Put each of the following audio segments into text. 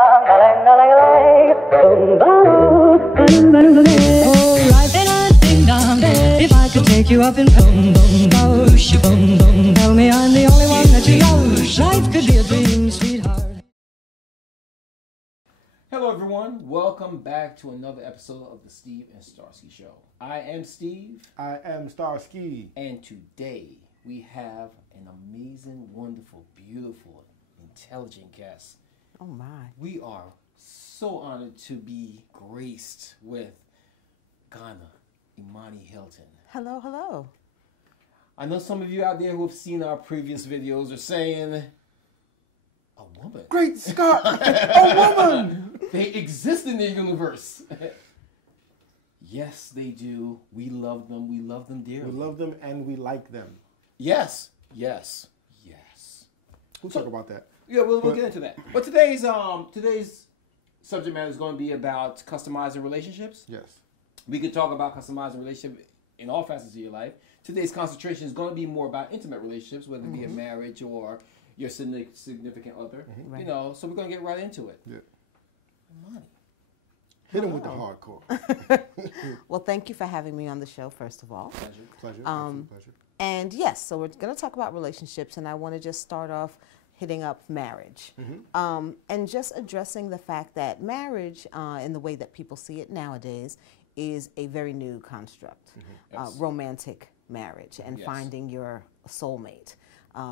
If I could take you up in boom, boom, boom, boom, boom, tell me I'm the only one that you love. Life could be a dream, sweetheart. Hello everyone, welcome back to another episode of the Steve and Starski Show. I am Steve. I am Starski. And today we have an amazing, wonderful, beautiful, intelligent guest. Oh my. We are so honored to be graced with Ghana Imani Hylton. Hello, hello. I know some of you out there who have seen our previous videos are saying, a woman. Great Scott! A woman! They exist in their universe. Yes, they do. We love them. We love them dearly. We love them and we like them. Yes, yes, yes. We'll talk about that. Yeah, we'll get into that. But today's subject matter is going to be about customizing relationships. Yes. We could talk about customizing relationships in all facets of your life. Today's concentration is going to be more about intimate relationships, whether it be a marriage or your significant other. Right. You know, so we're going to get right into it. Yeah. Money. Hit him with the hardcore. Well, thank you for having me on the show, first of all. Pleasure. Pleasure. Absolute pleasure. And yes, so we're going to talk about relationships, and I want to just start off hitting up marriage. And just addressing the fact that marriage, in the way that people see it nowadays, is a very new construct. Yes. Romantic marriage and finding your soulmate.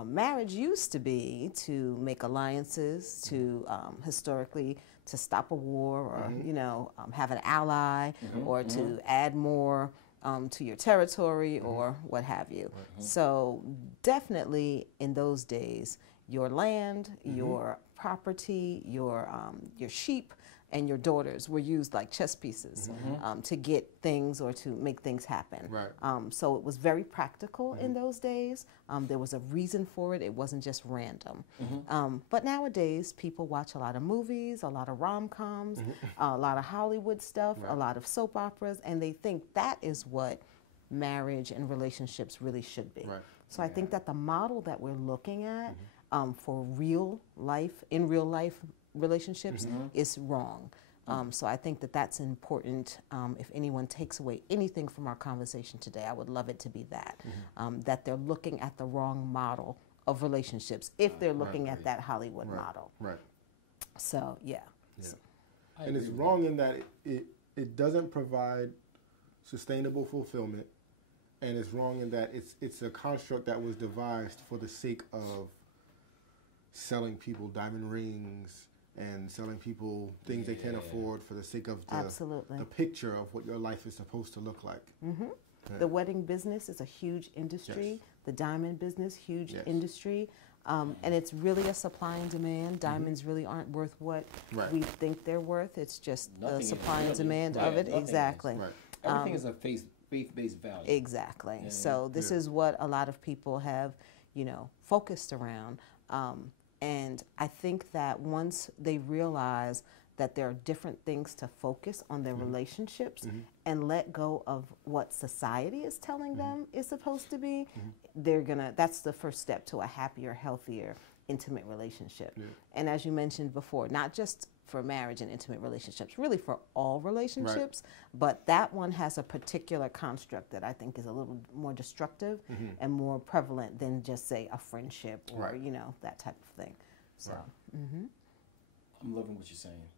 Marriage used to be to make alliances, to historically to stop a war, or you know, have an ally, or to add more to your territory, or what have you. So definitely in those days, your land, your property, your sheep, and your daughters were used like chess pieces to get things or to make things happen. Right. So it was very practical in those days. There was a reason for it. It wasn't just random. But nowadays, people watch a lot of movies, a lot of rom-coms, a lot of Hollywood stuff, a lot of soap operas, and they think that is what marriage and relationships really should be. Right. So I think that the model that we're looking at for real life, in real life relationships is wrong. So I think that that's important. If anyone takes away anything from our conversation today, I would love it to be that, that they're looking at the wrong model of relationships if they're looking at that Hollywood model. Right. So, yeah. And it's wrong in that it doesn't provide sustainable fulfillment, and it's wrong in that it's a construct that was devised for the sake of selling people diamond rings and selling people things they can't afford for the sake of the picture of what your life is supposed to look like. The wedding business is a huge industry. Yes. The diamond business, huge industry. And it's really a supply and demand. Diamonds really aren't worth what we think they're worth. It's just the supply and demand of it. Exactly. Right. Everything is a faith-based value. Exactly. So this is what a lot of people have, you know, focused around. And I think that once they realize that there are different things to focus on their relationships and let go of what society is telling them is supposed to be, that's the first step to a happier, healthier, intimate relationship. And as you mentioned before, not just for marriage and intimate relationships, really for all relationships, but that one has a particular construct that I think is a little more destructive and more prevalent than just, say, a friendship or, you know, that type of thing. So, I'm loving what you're saying.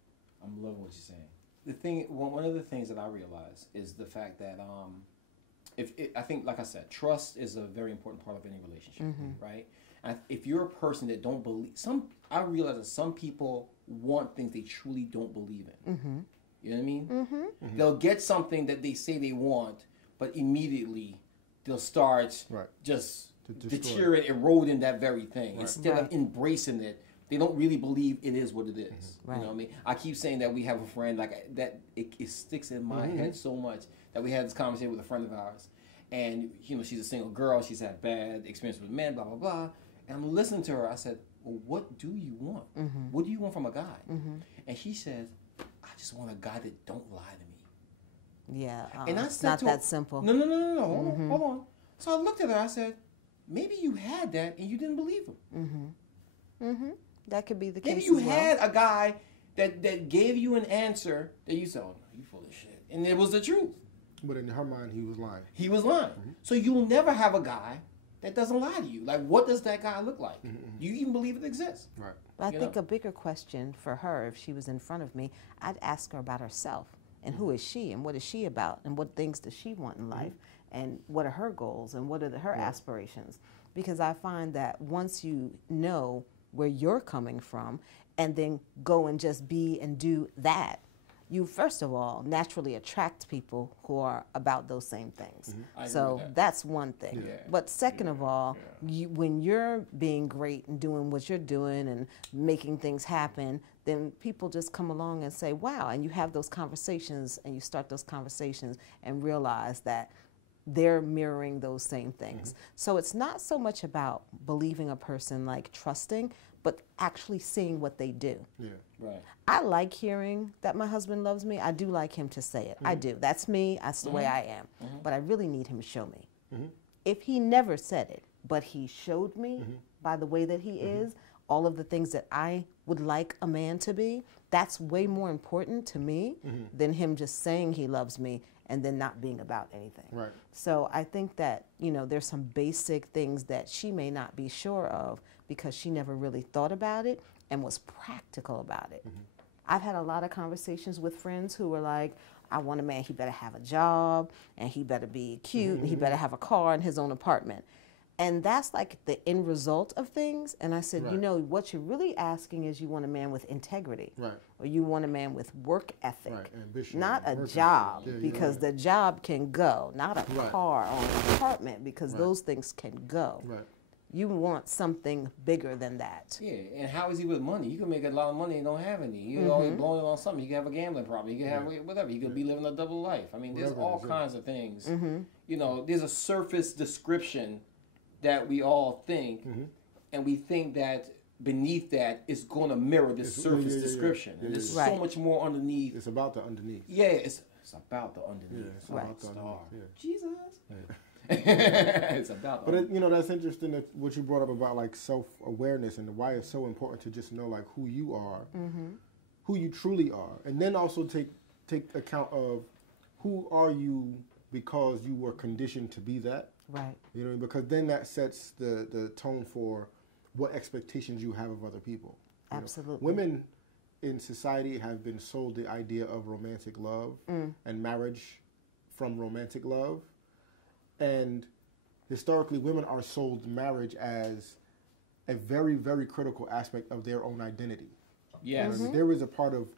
I'm loving what you're saying. The thing, one of the things that I realize is the fact that I think, like I said, trust is a very important part of any relationship, right? And if you're a person that don't believe, I realize that some people want things they truly don't believe in. You know what I mean? They'll get something that they say they want, but immediately they'll start just deteriorate, eroding that very thing. Instead of embracing it, they don't really believe it is what it is. You know what I mean? I keep saying that we have a friend like that. It sticks in my head so much that we had this conversation with a friend of ours, and you know, she's a single girl. She's had bad experience with men, blah blah blah. And I'm listening to her. I said, "Well, what do you want? What do you want from a guy?" And she said, "I just want a guy that don't lie to me." Yeah, and I it's said not that simple. No. Hold on. So I looked at her. I said, "Maybe you had that and you didn't believe him." That could be the case. Maybe you as well. had a guy that gave you an answer that you said, "Oh no, you full of shit," and it was the truth. But in her mind, he was lying. He was lying. So you'll never have a guy that doesn't lie to you. Like, what does that guy look like? Do you even believe it exists? Right. But I think a bigger question for her, if she was in front of me, I'd ask her about herself and who is she and what is she about and what things does she want in life and what are her goals and what are her aspirations. Because I find that once you know where you're coming from and then go and just be and do that, you first of all naturally attract people who are about those same things. So that's one thing. Yeah. But second of all, when you're being great and doing what you're doing and making things happen, then people just come along and say, wow, and you have those conversations and you start those conversations and realize that they're mirroring those same things. So it's not so much about believing a person, like trusting, but actually seeing what they do. Yeah. Right. I like hearing that my husband loves me. I do like him to say it. I do. That's me. That's the way I am. But I really need him to show me. If he never said it, but he showed me by the way that he is, all of the things that I would like a man to be, that's way more important to me than him just saying he loves me and then not being about anything. Right. So I think that, you know, there's some basic things that she may not be sure of because she never really thought about it and was practical about it. I've had a lot of conversations with friends who were like, I want a man, he better have a job and he better be cute and he better have a car and his own apartment. And that's like the end result of things. And I said, you know, what you're really asking is you want a man with integrity. Right. Or you want a man with work ethic. Right. Ambition. Not a Work job, ethic. because the job can go. Not a car or an apartment, because those things can go. Right. You want something bigger than that. Yeah, and how is he with money? You can make a lot of money and don't have any. You're always blowing it on something. You can have a gambling problem. You can have whatever. You could be living a double life. I mean, there's all kinds of things. You know, there's a surface description that we all think, and we think that beneath that is going to mirror this surface description. And there's so much more underneath. It's about the underneath. Yeah, it's about the underneath. Yeah, it's about the underneath. Jesus. It's about the But you know, that's interesting that what you brought up about like self-awareness and why it's so important to just know like who you are, who you truly are, and then also take account of who are you because you were conditioned to be that. Right. You know, because then that sets the tone for what expectations you have of other people. Absolutely. You know, women in society have been sold the idea of romantic love and marriage from romantic love. And historically, women are sold marriage as a very, very critical aspect of their own identity. Yes. You know, there is a part of,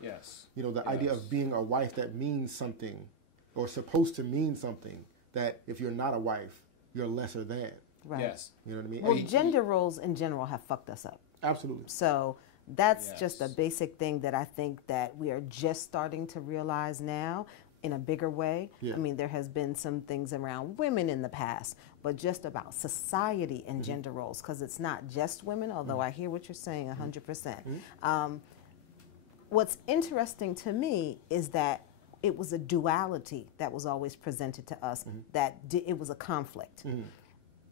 you know, the Yes. idea of being a wife that means something or supposed to mean something that if you're not a wife, you're lesser than. Right. Yes. You know what I mean? Well, gender roles in general have fucked us up. Absolutely. So that's just a basic thing that I think that we are just starting to realize now in a bigger way. I mean, there has been some things around women in the past, but just about society and gender roles, because it's not just women, although I hear what you're saying 100%. What's interesting to me is that it was a duality that was always presented to us, that it was a conflict.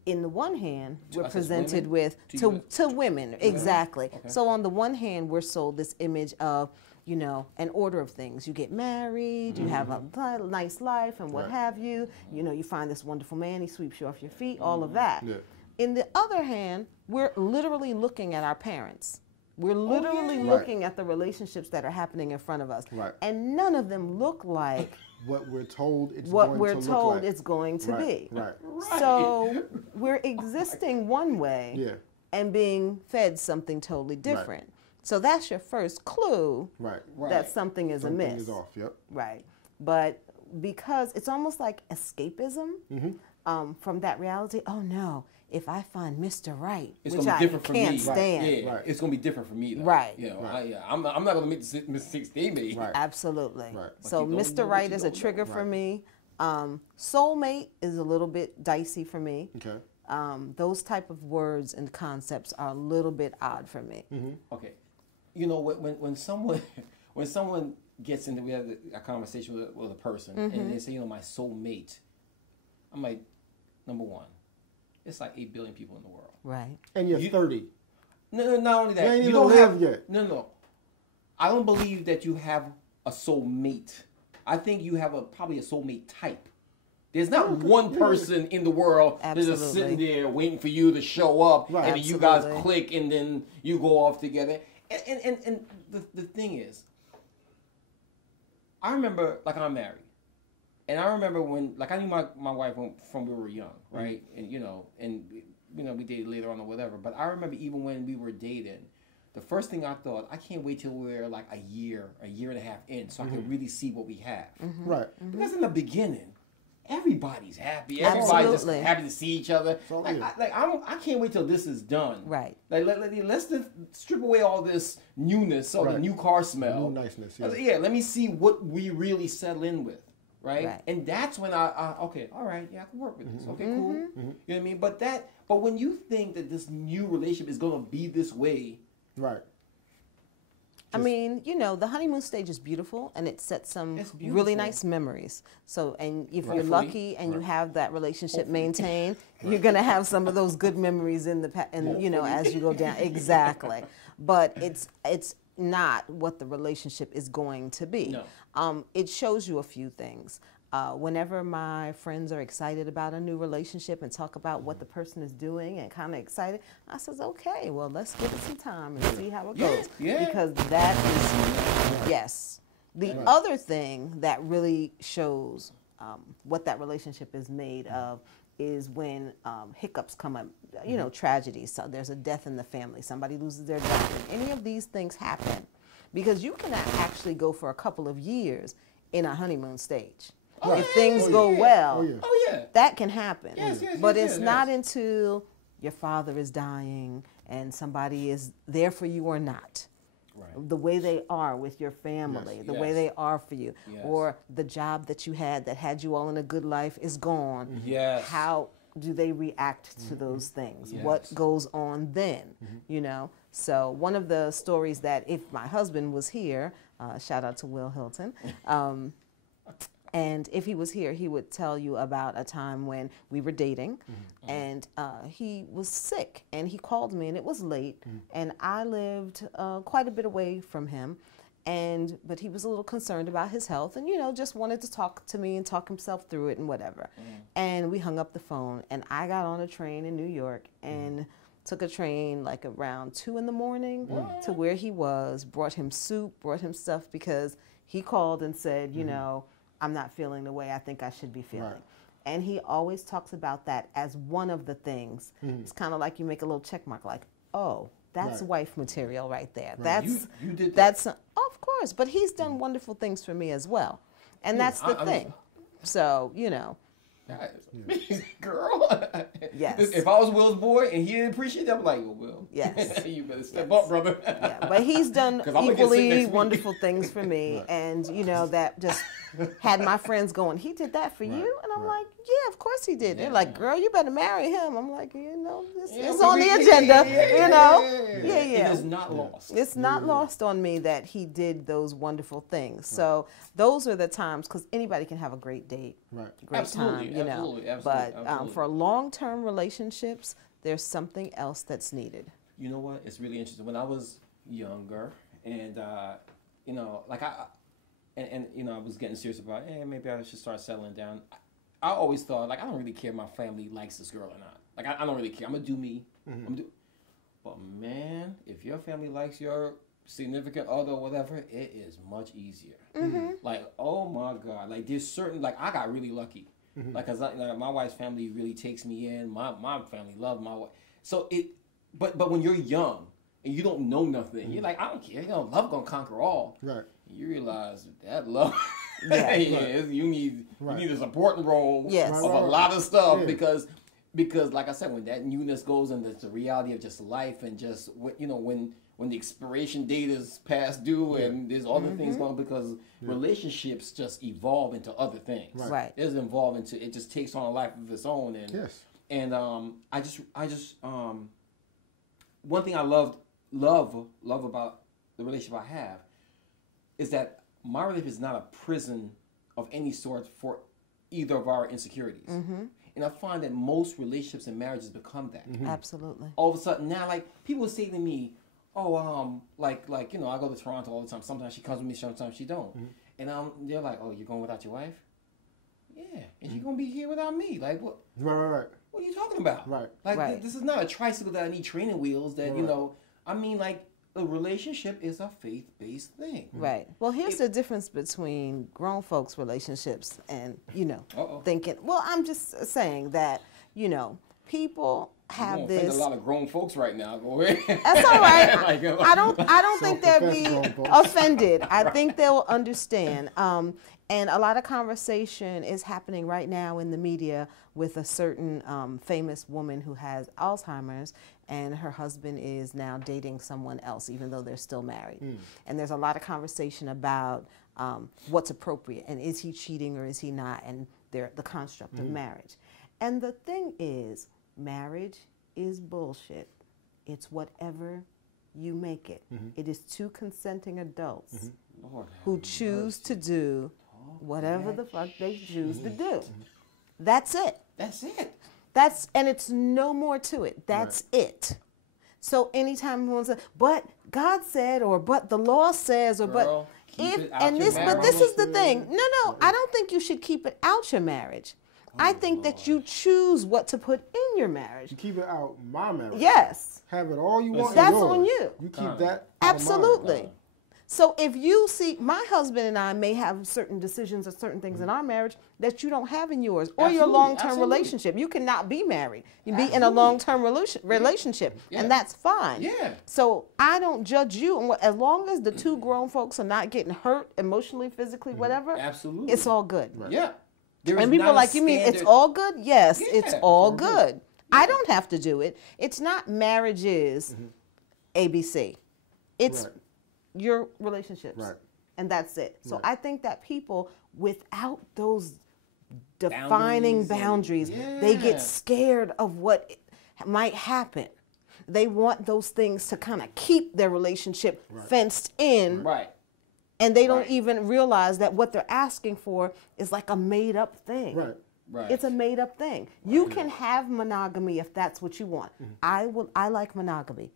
In the one hand, we're presented with, to women, exactly. Okay. So on the one hand, we're sold this image of, you know, an order of things. You get married, you have a nice life and what have you. You know, you find this wonderful man, he sweeps you off your feet, all of that. In the other hand, we're literally looking at our parents. We're literally looking at the relationships that are happening in front of us. And none of them look like what we're told it's what going we're to told look like. it's going to be. Right. So we're existing one way and being fed something totally different. So that's your first clue that something is amiss. Something is off, Right. But because it's almost like escapism from that reality. Oh no, if I find Mr. Right, it's which gonna be different I can't for me. stand. It's gonna be different for me, though. Right. You know, I'm not gonna make the mistakes they made. Absolutely. So But you Mr. Right is a trigger for me. Soulmate is a little bit dicey for me. Those type of words and concepts are a little bit odd for me. Okay. You know, when someone gets into, we have a conversation with a person and they say, you know, my soulmate, I'm like, number one, it's like 8 billion people in the world. Right. And you're 30. No, not only that. You ain't even lived yet. No. I don't believe that you have a soulmate. I think you have probably a soulmate type. There's not one person in the world that's just sitting there waiting for you to show up, and then you guys click, and then you go off together. And the thing is, I remember, like, I'm married. And I remember when, like, I knew my wife from we were young, right? And, we dated later on or whatever. But I remember even when we were dating, the first thing I thought, I can't wait till we're like a year and a half in so I can really see what we have. Right. Because in the beginning, everybody's happy. Everybody's just happy to see each other. So, I can't wait till this is done. Right. Like, let's just strip away all this newness or the new car smell. New niceness. Yeah. Let me see what we really settle in with. Right? And that's when I okay, all right, yeah, I can work with this. Okay, cool. You know what I mean? But when you think that this new relationship is gonna be this way, right? I mean, the honeymoon stage is beautiful, and it sets some really nice memories. So, and if you're lucky and you have that relationship maintained, you're gonna have some of those good memories in the as you go down. Exactly. But it's not what the relationship is going to be. No. It shows you a few things. Whenever my friends are excited about a new relationship and talk about what the person is doing and kind of excited, I says, okay, well, let's give it some time and see how it goes. Yeah. Because that is, yes. The other thing that really shows what that relationship is made of is when hiccups come up, tragedies. So there's a death in the family, somebody loses their job. Any of these things happen because you can actually go for a couple of years in a honeymoon stage. If things go well, that can happen. But it's not until your father is dying and somebody is there for you or not. Right. The way they are with your family, the way they are for you, or the job that you had you all in a good life is gone. Yes. How do they react to those things? What goes on then? So one of the stories that if my husband was here, shout out to Will Hylton, and if he was here, he would tell you about a time when we were dating, and he was sick, and he called me, and it was late, and I lived quite a bit away from him, but he was a little concerned about his health, and just wanted to talk to me and talk himself through it and whatever. And we hung up the phone, and I got on a train in New York and took a train like around 2 in the morning to where he was, brought him soup, brought him stuff because he called and said, I'm not feeling the way I think I should be feeling. Right. And he always talks about that as one of the things. It's kind of like you make a little check mark, like, oh, that's wife material right there. Right. That's you did that. That's of course, but he's done wonderful things for me as well, and that's the thing. So girl. Yes. If I was Will's boy and he didn't appreciate that, I'm like, well, Will. Yes. You better step up, brother. Yeah, but he's done equally wonderful things for me, and that just had my friends going, he did that for you? And I'm like, yeah, of course he did. They're like, girl, you better marry him. I'm like, it's on the agenda, It is not lost. It's not lost on me that he did those wonderful things. So those are the times, because anybody can have a great date, great time, Absolutely. But for long-term relationships, there's something else that's needed. You know what? It's really interesting. When I was younger, and I was getting serious about, maybe I should start settling down. I always thought, like, I don't really care if my family likes this girl or not. Like, I don't really care. I'm gonna do me. But man, if your family likes your significant other or whatever, it is much easier. Like, oh my God, like there's certain, like, I got really lucky. Like, cause my wife's family really takes me in. My family loves my wife. So but when you're young and you don't know nothing, you're like, I don't care. Love gonna conquer all. Right. You realize that love, you need a supporting role of a lot of stuff because like I said, when that newness goes and the reality of just life and just when the expiration date is past due and there's other things going on, because relationships just evolve into other things. Right. It doesn't evolve into, it just takes on a life of its own. And I just one thing I love about the relationship I have is that my relationship is not a prison of any sort for either of our insecurities. And I find that most relationships and marriages become that. Absolutely. All of a sudden now, like, people say to me, like I go to Toronto all the time. Sometimes she comes with me, sometimes she don't. And they're like, oh, you're going without your wife? Yeah, and she's gonna be here without me. Like what? Right. What are you talking about? Right. Like this is not a tricycle that I need training wheels. That I mean, like a relationship is a faith-based thing. Right. Well, here's the difference between grown folks' relationships and thinking. Well, I'm just saying that people have this. A lot of grown folks right now. Go ahead. That's all right. I don't think they'll be offended. I think they'll understand. And a lot of conversation is happening right now in the media with a certain famous woman who has Alzheimer's, and her husband is now dating someone else, even though they're still married. And there's a lot of conversation about what's appropriate, and is he cheating or is he not, and the construct of marriage. And the thing is, marriage is bullshit. It's whatever you make it. It is two consenting adults who choose to do whatever the fuck they choose to do. That's it. That's it. And it's no more to it. That's it. So anytime someone says, but God said, or but the law says, or Girl, but this is the thing. No, I don't think you should keep it out your marriage. I think that you choose what to put in your marriage. You keep it out my marriage. Yes. Have it all you want. That's on you. You keep that. Absolutely. So if you see, my husband and I may have certain decisions or certain things in our marriage that you don't have in yours, or your long-term relationship. You cannot be married. You be in a long-term relationship, and that's fine. Yeah. So I don't judge you, as long as the two grown folks are not getting hurt emotionally, physically, whatever. Absolutely. It's all good. Right. Yeah. And people are like, you mean it's all good? Yes, it's all good. I don't have to do it. It's not marriages, ABC. It's your relationships. Right. And that's it. So I think that people, without those defining boundaries, they get scared of what might happen. They want those things to kind of keep their relationship fenced in. Right. And they don't even realize that what they're asking for is like a made up thing. Right. Right. It's a made up thing. You can have monogamy if that's what you want. I like monogamy.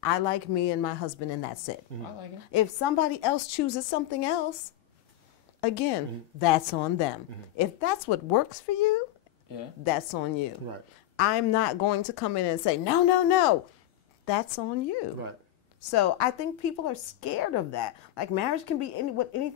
I like me and my husband, and that's it. I like it. If somebody else chooses something else, again, that's on them. If that's what works for you, that's on you. Right. I'm not going to come in and say, no. That's on you. Right. So I think people are scared of that. Like, marriage can be anything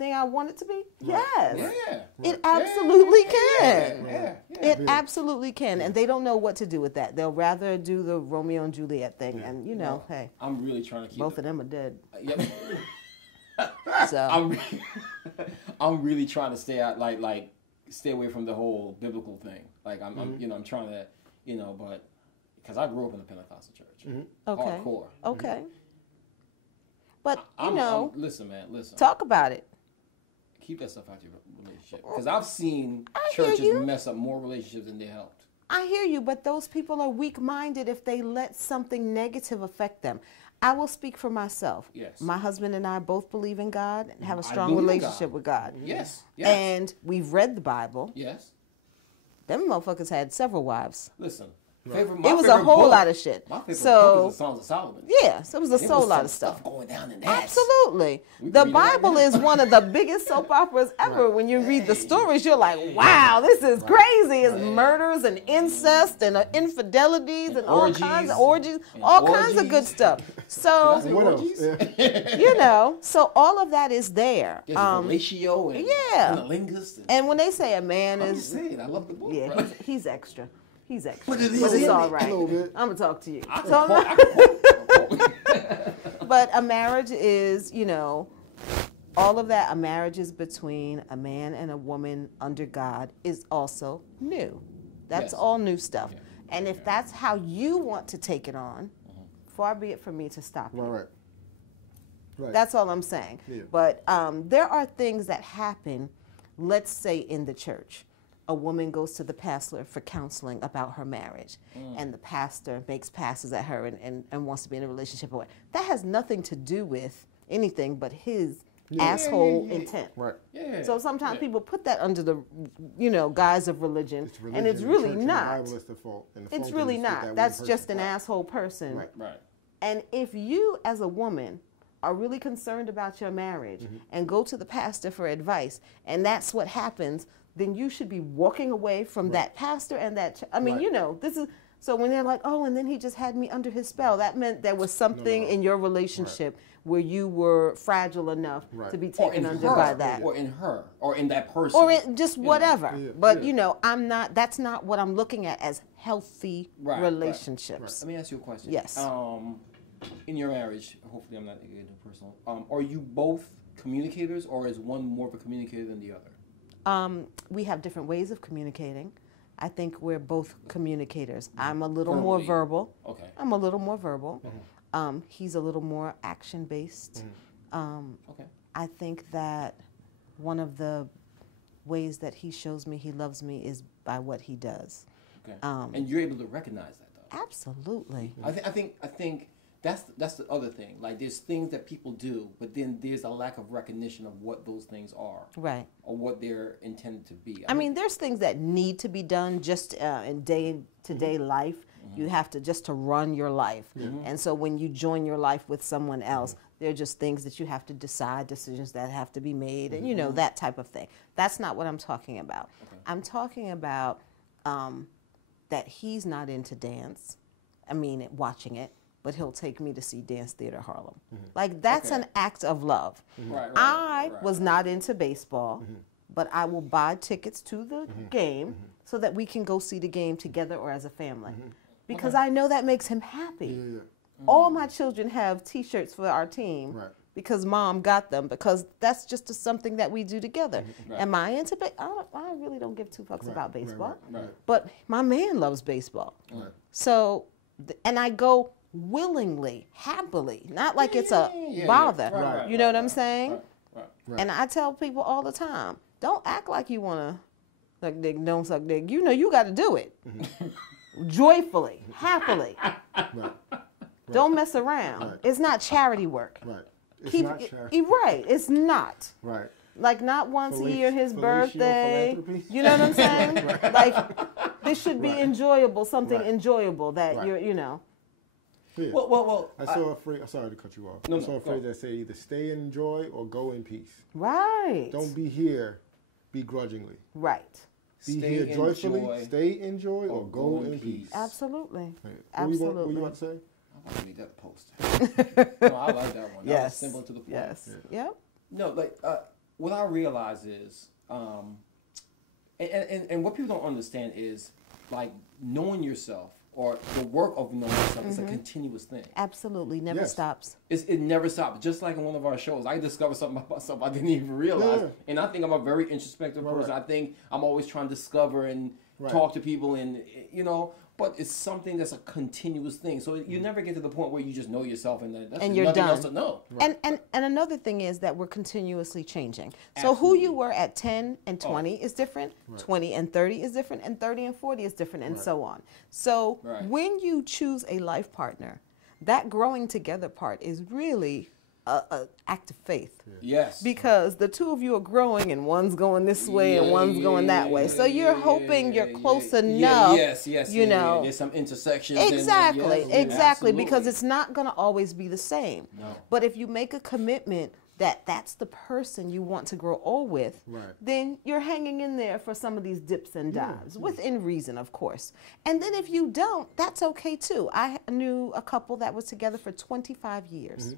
I want it to be. Yes. Yeah. It absolutely can. Yeah. It absolutely can. And they don't know what to do with that. They'll rather do the Romeo and Juliet thing. And, hey. I'm really trying to keep both of them are dead. Yep. So I'm really trying to stay out, like stay away from the whole biblical thing. Like I'm trying to, but because I grew up in the Pentecostal church. Okay. Hardcore. Okay. But listen, man. Listen. Talk about it. Keep that stuff out of your relationship, because I've seen churches mess up more relationships than they helped. I hear you, but those people are weak-minded if they let something negative affect them. I will speak for myself. Yes. My husband and I both believe in God and have a strong relationship with God. Yes. And we've read the Bible. Yes. Them motherfuckers had several wives. Listen. It was a whole lot of shit. My favorite book is the Songs of Solomon. Yeah, so it was a whole lot of stuff going down in that. Absolutely. The Bible is one of the biggest soap operas ever. When you read the stories, you're like, wow, this is crazy. It's murders and incest and infidelities and all kinds of orgies, all kinds of good stuff. So, so all of that is there. There's ratio and lingus. And when they say a man is... I'm just saying, I love the book. Yeah, he's extra. He's extra. But it's all right. I'm going to talk to you. But a marriage is, all of that. A marriage is between a man and a woman under God is also new. That's all new stuff. Yeah. And if that's how you want to take it on, far be it from me to stop you. Right. That's all I'm saying. Yeah. But there are things that happen, let's say in the church. A woman goes to the pastor for counseling about her marriage, and the pastor makes passes at her and wants to be in a relationship with her. That has nothing to do with anything but his asshole intent. Right. Yeah. So sometimes people put that under the, guise of religion, and it's really not. The fault, it's really not. That's just an asshole person. Right. And if you, as a woman, are really concerned about your marriage and go to the pastor for advice, and that's what happens, then you should be walking away from that pastor and that. I mean, this is. So when they're like, oh, and then he just had me under his spell, that meant there was something in your relationship where you were fragile enough to be taken under by that. Or in her, or in that person. Or in just whatever. Yeah. But, I'm not, that's not what I'm looking at as healthy relationships. Right. Let me ask you a question. Yes. In your marriage, hopefully I'm not getting personal, are you both communicators, or is one more of a communicator than the other? We have different ways of communicating. I think we're both communicators. I'm a little more verbal. Okay. I'm a little more verbal. He's a little more action-based. Okay. I think that one of the ways that he shows me he loves me is by what he does. Okay. And you're able to recognize that, though. Absolutely. I think that's the other thing. Like, there's things that people do, but then there's a lack of recognition of what those things are. Right. Or what they're intended to be. I mean, there's things that need to be done just in day-to-day life. You have to run your life. And so when you join your life with someone else, there are just things that you have to decide, decisions that have to be made, and, that type of thing. That's not what I'm talking about. Okay. I'm talking about that he's not into dance. I mean, watching it. But he'll take me to see Dance Theater Harlem. Like, that's an act of love. I was not into baseball, but I will buy tickets to the game so that we can go see the game together or as a family. Because I know that makes him happy. All my children have T-shirts for our team because Mom got them, because that's just something that we do together. Am I into baseball? I really don't give two fucks about baseball. But my man loves baseball. So, and I go willingly, happily, not like it's a bother. You know what I'm saying? And I tell people all the time, don't act like you want to suck dick, don't suck dick. You got to do it. Joyfully, happily. Don't mess around. It's not charity work. It's not charity. It's not. Like, not once a year, his birthday. You know what I'm saying? Like, this should be enjoyable, something enjoyable that you're. Yeah. Well, I saw a phrase. Sorry to cut you off. I saw a phrase that said either stay in joy or go in peace. Right. Don't be here begrudgingly. Right. Be here joyfully, stay in joy, or go in peace. Absolutely. Right. Absolutely. What you want to say? I want to make that a post. No, I like that one. That was simple to the point. Yes. Yep. No, like, what I realize is, and what people don't understand is, like, knowing yourself, or the work of knowing yourself is a continuous thing. Absolutely. Never stops. It never stops. Just like in one of our shows, I discovered something about myself I didn't even realize. And I think I'm a very introspective person. I think I'm always trying to discover and talk to people, and, but it's something that's a continuous thing. So you never get to the point where you just know yourself and you're nothing done. else to know. And another thing is that we're continuously changing. So who you were at 10 and 20 is different, 20 and 30 is different, and 30 and 40 is different, and so on. So when you choose a life partner, that growing together part is really an act of faith. Yes. Because the two of you are growing, and one's going this way and one's going that way. So you're hoping you're close enough. Yes. There's some intersections. Exactly. Because it's not going to always be the same. No. But if you make a commitment that that's the person you want to grow old with, then you're hanging in there for some of these dips and dives, within reason, of course. And then if you don't, that's okay too. I knew a couple that was together for 25 years.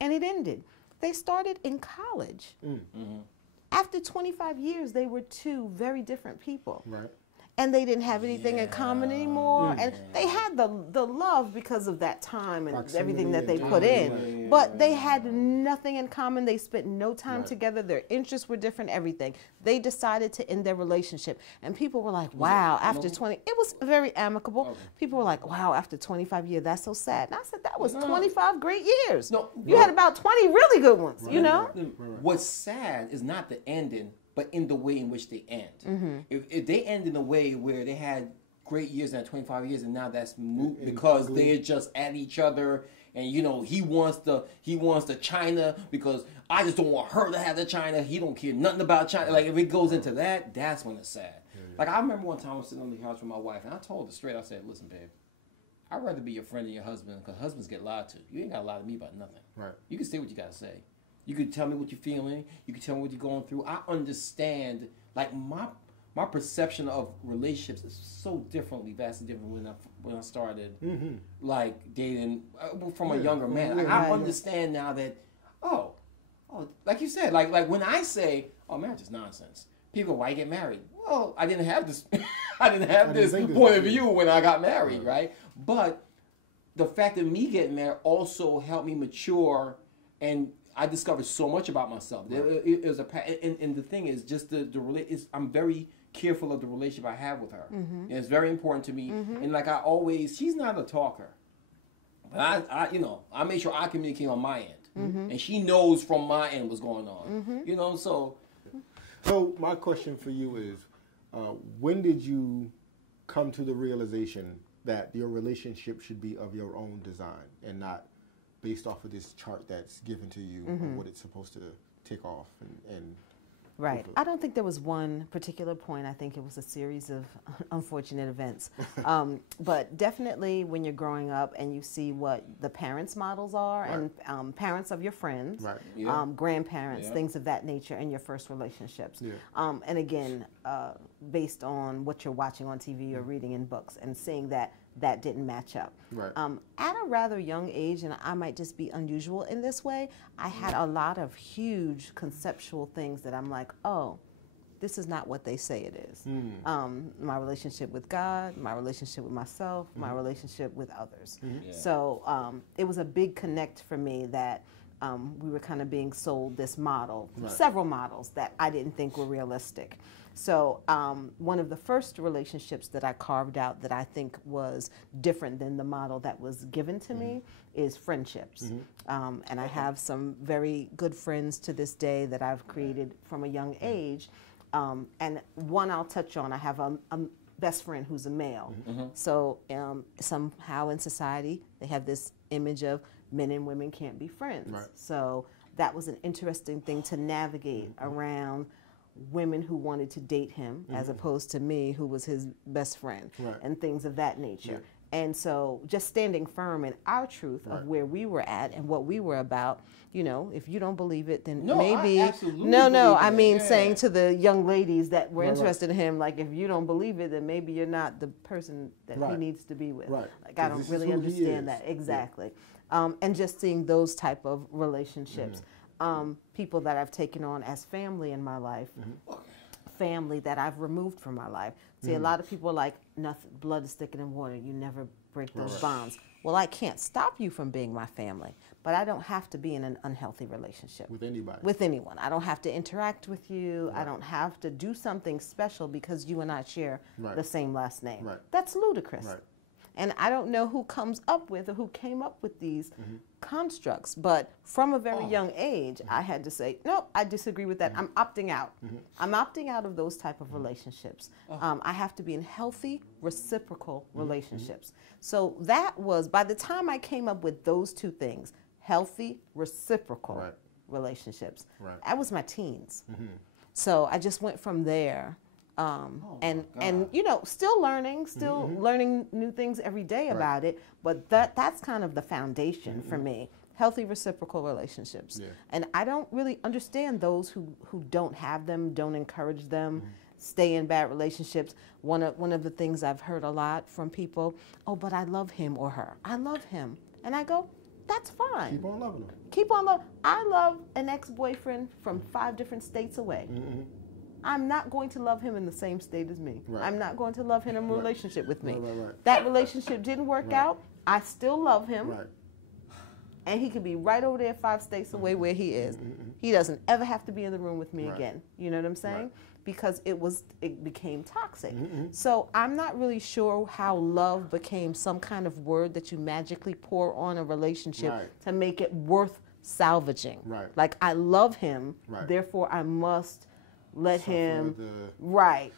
And it ended. They started in college. After 25 years, they were two very different people. And they didn't have anything in common anymore. And they had the love because of that time and everything that they put in. But they had nothing in common. They spent no time together. Their interests were different, everything. They decided to end their relationship. And people were like, wow, after 20, it was very amicable. People were like, wow, after 25 years, that's so sad. And I said, that was 25 great years. You had about 20 really good ones, What's sad is not the ending, but in the way in which they end. If they end in a way where they had great years and 25 years, and now that's moot because they're just at each other, and he wants the China because I just don't want her to have the China. He don't care nothing about China. Like, if it goes into that, that's when it's sad. Like, I remember one time I was sitting on the couch with my wife, and I told her straight. I said, "Listen, babe, I'd rather be your friend than your husband, because husbands get lied to. You ain't got to lie to me about nothing. Right. You can say what you got to say. You can tell me what you're feeling. You can tell me what you're going through. I understand. Like, my perception of relationships is so differently, vastly different when I started, like, dating from a younger man. Like, I understand now that, oh, like you said, like when I say, oh, marriage is nonsense. People, why you get married? Well, I didn't have this. I didn't have this point of view when I got married, right? But the fact of me getting married also helped me mature, and I discovered so much about myself. Right. It was and the thing is, just I'm very careful of the relationship I have with her. And it's very important to me. And like I always, she's not a talker, but I make sure I communicate on my end, and she knows from my end what's going on. So my question for you is, when did you come to the realization that your relationship should be of your own design and not based off of this chart that's given to you of what it's supposed to take off and Right. I don't think there was one particular point. I think it was a series of unfortunate events. But definitely when you're growing up and you see what the parents' models are, and parents of your friends, grandparents, things of that nature, and your first relationships. And again, based on what you're watching on TV or reading in books, and seeing that didn't match up. At a rather young age, and I might just be unusual in this way, I had a lot of huge conceptual things that I'm like, oh, this is not what they say it is. My relationship with God, my relationship with myself, my relationship with others. So it was a big connect for me that we were kind of being sold this model, several models that I didn't think were realistic. So one of the first relationships that I carved out that I think was different than the model that was given to me is friendships. And I have some very good friends to this day that I've created from a young age. And one I'll touch on, I have a best friend who's a male. So somehow in society, they have this image of men and women can't be friends. So that was an interesting thing to navigate around women who wanted to date him as opposed to me, who was his best friend, and things of that nature. And so just standing firm in our truth of where we were at and what we were about, if you don't believe it, then maybe. I mean, saying to the young ladies that were interested in him, like, if you don't believe it, then maybe you're not the person that he needs to be with. Like, I don't really understand that. Exactly. And just seeing those type of relationships. People that I've taken on as family in my life, family that I've removed from my life. See, a lot of people are like, nothing, blood is thicker than water. You never break those bonds. Well, I can't stop you from being my family, but I don't have to be in an unhealthy relationship. With anybody. With anyone. I don't have to interact with you. I don't have to do something special because you and I share the same last name. That's ludicrous. And I don't know who comes up with or who came up with these constructs, but from a very young age, I had to say, nope, I disagree with that. I'm opting out. I'm opting out of those type of relationships. I have to be in healthy, reciprocal relationships. So that was, by the time I came up with those two things, healthy, reciprocal relationships, that was my teens. So I just went from there. And still learning, learning new things every day about it. But that's kind of the foundation for me. Healthy reciprocal relationships. And I don't really understand those who don't have them, don't encourage them, stay in bad relationships. One of the things I've heard a lot from people, oh, but I love him or her. I love him. And I go, that's fine. Keep on loving him. Keep on loving. I love an ex-boyfriend from 5 different states away. I'm not going to love him in the same state as me. I'm not going to love him in a relationship with me. That relationship didn't work out. I still love him. And he could be right over there 5 states away where he is. He doesn't ever have to be in the room with me again. You know what I'm saying? Because it became toxic. So I'm not really sure how love became some kind of word that you magically pour on a relationship to make it worth salvaging. Like, I love him, therefore I must let him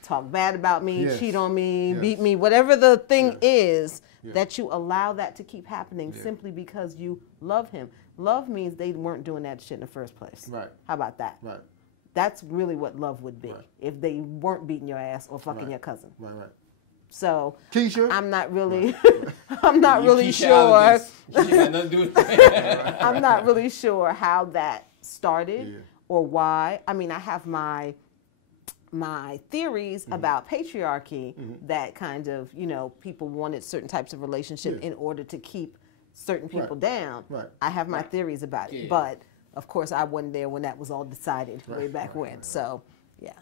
talk bad about me, cheat on me, beat me, whatever the thing is, that you allow that to keep happening simply because you love him. Love means they weren't doing that shit in the first place. How about that? That's really what love would be if they weren't beating your ass or fucking your cousin. So Keisha? I'm not really, I'm not really sure. I'm not really sure how that started or why. I mean, I have my theories about patriarchy that kind of, people wanted certain types of relationship in order to keep certain people down. Right. I have my theories about it, but of course I wasn't there when that was all decided way back when. So, yeah.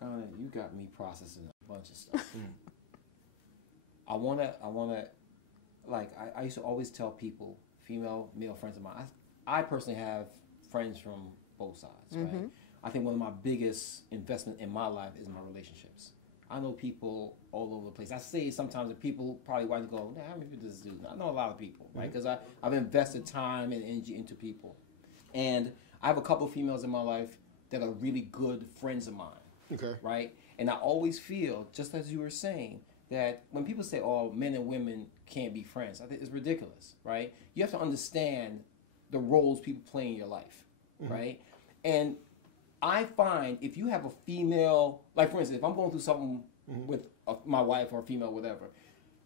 Ghana, you got me processing a bunch of stuff. I wanna, like, I used to always tell people, female, male friends of mine, I personally have friends from both sides, right? I think one of my biggest investment in my life is my relationships. I know people all over the place. I say sometimes that people probably want to go, how many people does this do? I know a lot of people, right? Because I've invested time and energy into people. And I have a couple of females in my life that are really good friends of mine, right? And I always feel, just as you were saying, that when people say, oh, men and women can't be friends, I think it's ridiculous, right? You have to understand the roles people play in your life, right? And I find if you have a female, like for instance, if I'm going through something with my wife or a female, whatever,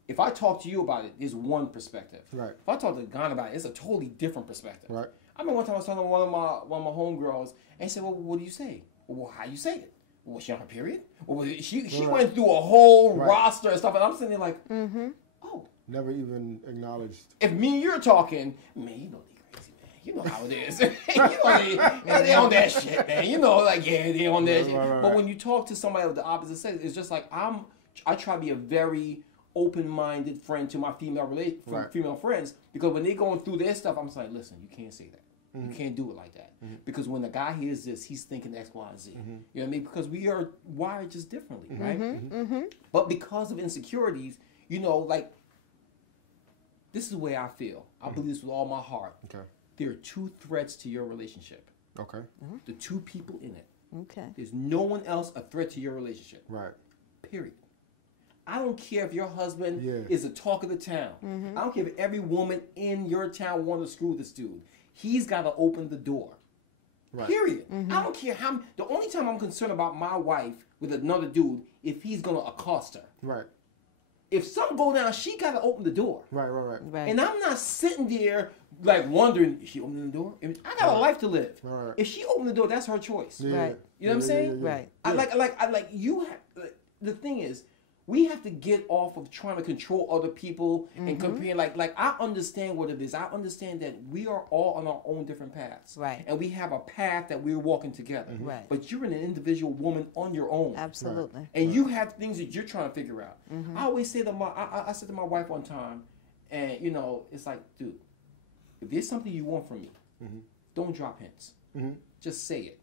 if I talk to you about it, there's one perspective. Right. If I talk to Ghana about it, it's a totally different perspective. Right. I remember one time I was talking to one of my homegirls, and he said, well, what do you say? Well, how you say it? Well, was she on her period? Well, she went through a whole roster and stuff, and I'm sitting there like, oh. Never even acknowledged. If me and you're talking, man, you know they crazy, man. You know how it is. They on that shit, man. You know, like, they on that shit. Right. But when you talk to somebody of the opposite sex, it's just like I try to be a very open-minded friend to my female female friends, because when they're going through their stuff, I'm just like, listen, you can't say that. You can't do it like that. Because when the guy hears this, he's thinking X, Y, and Z. You know what I mean? Because we are wired just differently, right? But because of insecurities, like, this is the way I feel. I believe this with all my heart. Okay. There are two threats to your relationship. Okay. The two people in it. Okay. There's no one else a threat to your relationship. Right. Period. I don't care if your husband is the talk of the town. I don't care if every woman in your town wants to screw this dude. He's got to open the door. Right. Period. I don't care how. The only time I'm concerned about my wife with another dude if he's going to accost her. Right. If something go down, she got to open the door. Right. And I'm not sitting there like wondering, is she opening the door? I got a life to live. Right. If she opened the door, that's her choice. Yeah. Right. You know what I'm saying? Right. I like you have, the thing is, we have to get off of trying to control other people and comparing. Like I understand what it is. I understand that we are all on our own different paths. Right. And we have a path that we're walking together. Right. But you're an individual woman on your own. Absolutely. Right. And you have things that you're trying to figure out. I always say to I said to my wife one time, and it's like, dude, if there's something you want from me, don't drop hints. Just say it.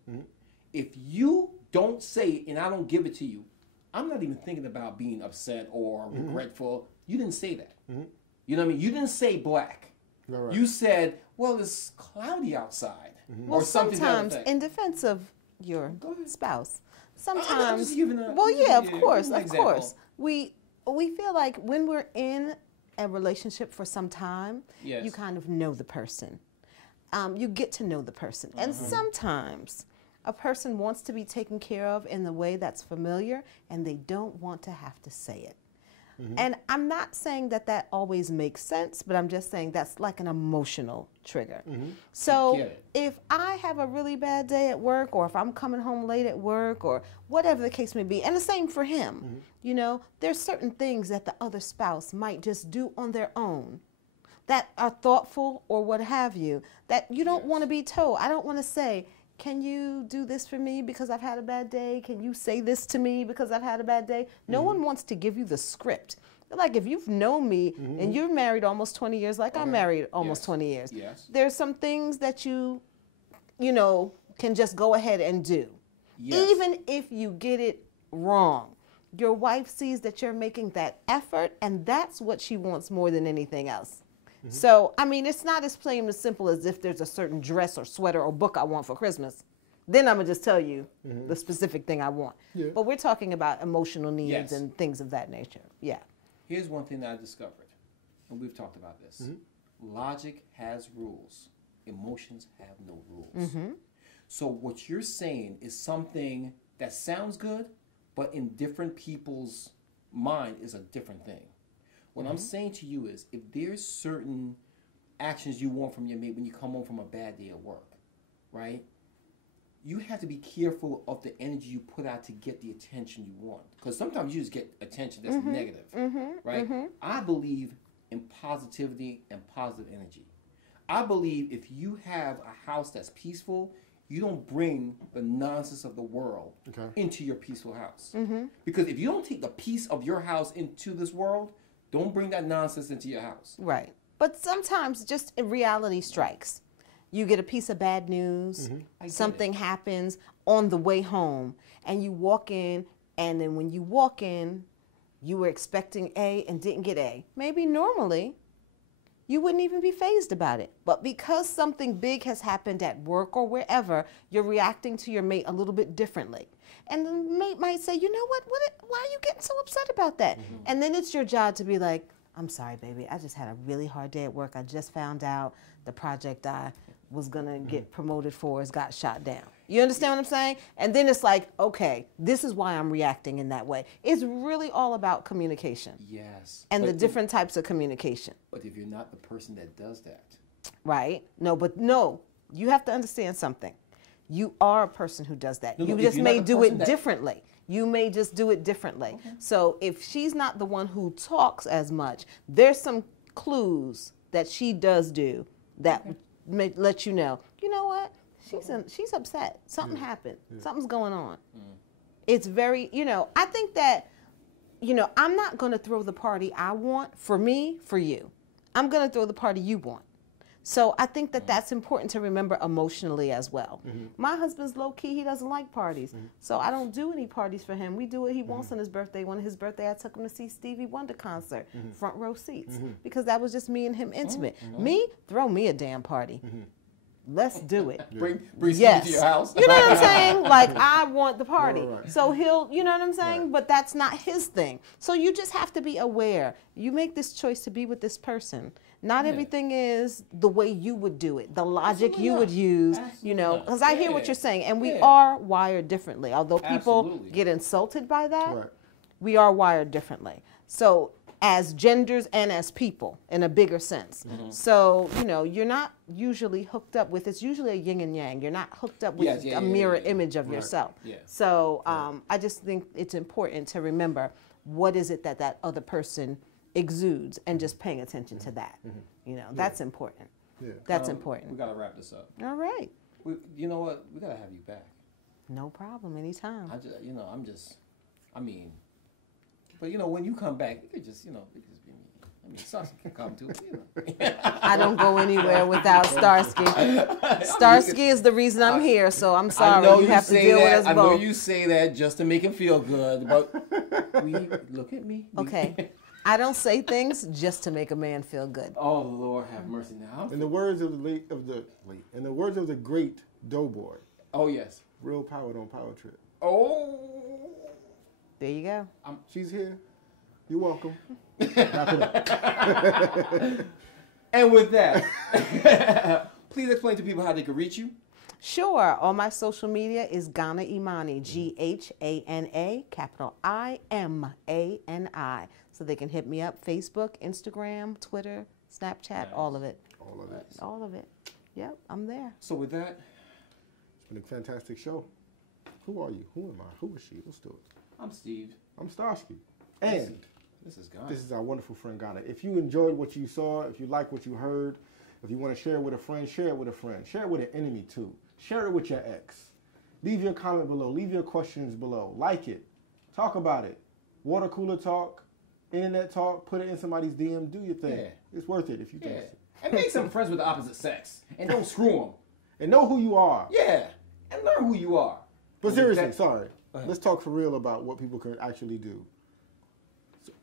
If you don't say it and I don't give it to you, I'm not even thinking about being upset or regretful. You didn't say that. You know what I mean? You didn't say black. Right. You said, well, it's cloudy outside. Well, or something sometimes, in defense of your spouse, sometimes, of course. We feel like when we're in a relationship for some time, you kind of know the person. You get to know the person. And sometimes a person wants to be taken care of in the way that's familiar, and they don't want to have to say it. And I'm not saying that always makes sense, but I'm just saying that's like an emotional trigger. So if I have a really bad day at work, or if I'm coming home late at work, or whatever the case may be, and the same for him, there's certain things that the other spouse might just do on their own that are thoughtful or what have you, that you don't want to be told. I don't want to say, can you do this for me because I've had a bad day? Can you say this to me because I've had a bad day? No one wants to give you the script. Like, if you've known me and you're married almost 20 years, like I'm married almost 20 years, there's some things that you can just go ahead and do. Even if you get it wrong. Your wife sees that you're making that effort, and that's what she wants more than anything else. So, I mean, it's not as plain as simple as if there's a certain dress or sweater or book I want for Christmas. Then I'm going to just tell you the specific thing I want. But we're talking about emotional needs and things of that nature. Yeah. Here's one thing that I discovered, and we've talked about this. Logic has rules. Emotions have no rules. So what you're saying is something that sounds good, but in different people's mind is a different thing. What I'm saying to you is, if there's certain actions you want from your mate when you come home from a bad day at work, right? You have to be careful of the energy you put out to get the attention you want. Because sometimes you just get attention that's negative, right? I believe in positivity and positive energy. I believe if you have a house that's peaceful, you don't bring the nonsense of the world into your peaceful house. Because if you don't take the peace of your house into this world, don't bring that nonsense into your house. Right. But sometimes just reality strikes. You get a piece of bad news, something happens on the way home, and you walk in, and then when you walk in, you were expecting A and didn't get A. Maybe normally you wouldn't even be fazed about it. But because something big has happened at work or wherever, you're reacting to your mate a little bit differently. And the mate might say, you know what why are you getting so upset about that? And then it's your job to be like, I'm sorry, baby. I just had a really hard day at work. I just found out the project I was going to get promoted for has got shot down. You understand what I'm saying? And then it's like, okay, this is why I'm reacting in that way. It's really all about communication. Yes. And the different types of communication. But if you're not the person that does that. Right? No, you have to understand something. You are a person who does that. You just may do it differently. You may just do it differently. So if she's not the one who talks as much, there's some clues that she does do that may let you know what? She's upset. Something happened. Something's going on. It's very, I think that, I'm not going to throw the party I want for me, for you. I'm going to throw the party you want. So I think that that's important to remember emotionally as well. My husband's low-key. He doesn't like parties. So I don't do any parties for him. We do what he wants on his birthday. One of his birthday, I took him to see Stevie Wonder concert, front row seats, because that was just me and him intimate. Me, throw me a damn party. Let's do it. Bring Stevie to your house. You know what I'm saying? Like, I want the party. So he'll, you know what I'm saying? But that's not his thing. So you just have to be aware. You make this choice to be with this person. Not everything is the way you would do it, the logic you would use, because I hear what you're saying. And we are wired differently. Although people get insulted by that, we are wired differently. So as genders and as people in a bigger sense. So, you're not usually hooked up with, it's usually a yin and yang. You're not hooked up with a mirror image of yourself. So I just think it's important to remember what is it that other person exudes and just paying attention to that. That's important. That's important. We got to wrap this up. All right. You know what? We got to have you back. No problem. Anytime. But when you come back, it could just be me. I mean, Starski can come too. I don't go anywhere without Starski. Starski is the reason I'm here, so I'm sorry you have to deal with us both. I know you say that just to make him feel good, but look at me. Okay. I don't say things just to make a man feel good. Oh, Lord, have mercy now. In the words of the great Doughboy. Oh yes. Real power don't power trip. Oh. There you go. She's here. You're welcome. Wrap it up. And with that, please explain to people how they can reach you. Sure. All my social media is Ghana Imani, Ghana, capital IMANI. So they can hit me up, Facebook, Instagram, Twitter, Snapchat, all of it. All of it. All of it. Yep, I'm there. So with that, it's been a fantastic show. Who are you? Who am I? Who is she? Let's do it. I'm Steve. I'm Starski. And this is Ghana. This is our wonderful friend Ghana. If you enjoyed what you saw, if you like what you heard, if you want to share it with a friend, share it with a friend. Share it with an enemy too. Share it with your ex. Leave your comment below. Leave your questions below. Like it. Talk about it. Water cooler talk, internet talk, put it in somebody's DM. Do your thing. It's worth it if you think so. And make some friends with the opposite sex. And don't screw them. And know who you are. Yeah. And learn who you are. But seriously, let's talk for real about what people can actually do.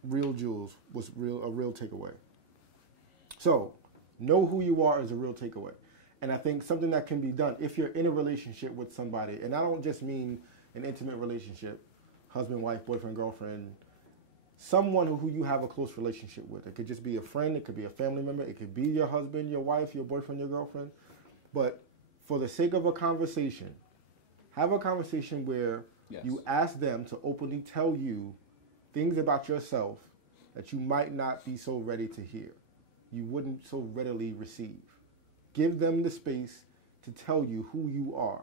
Real jewels was a real takeaway. So, know who you are is a real takeaway. And I think something that can be done if you're in a relationship with somebody, and I don't just mean an intimate relationship, husband, wife, boyfriend, girlfriend, someone who you have a close relationship with. It could just be a friend, it could be a family member, it could be your husband, your wife, your boyfriend, your girlfriend. But for the sake of a conversation, have a conversation where you ask them to openly tell you things about yourself that you might not be so ready to hear, you wouldn't so readily receive. Give them the space to tell you who you are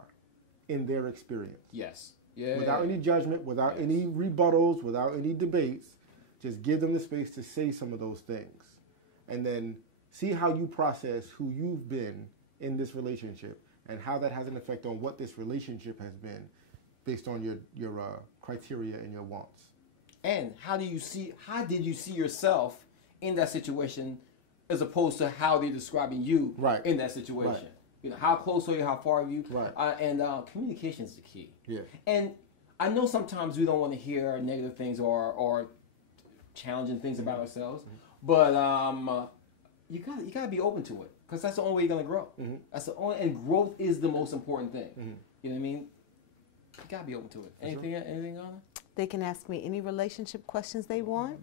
in their experience. Yes. Yeah. Without any judgment, without any rebuttals, without any debates. Just give them the space to say some of those things. And then see how you process who you've been in this relationship and how that has an effect on what this relationship has been based on your criteria and your wants. And how did you see yourself in that situation as opposed to how they're describing you in that situation? Right. You know, how close are you? How far are you? Right. And communication is the key. Yeah. And I know sometimes we don't want to hear negative things or challenging things about ourselves, but you gotta be open to it because that's the only way you're gonna grow. That's the only, and growth is the most important thing. You know what I mean? You gotta be open to it. Anything on it? They can ask me any relationship questions they want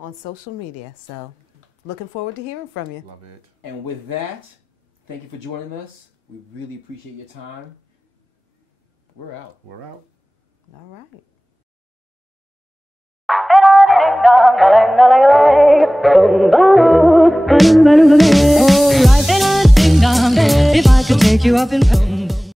on social media. So, looking forward to hearing from you. Love it. And with that, thank you for joining us. We really appreciate your time. We're out. We're out. All right. Oh, life in a ding dong. If I could take you up in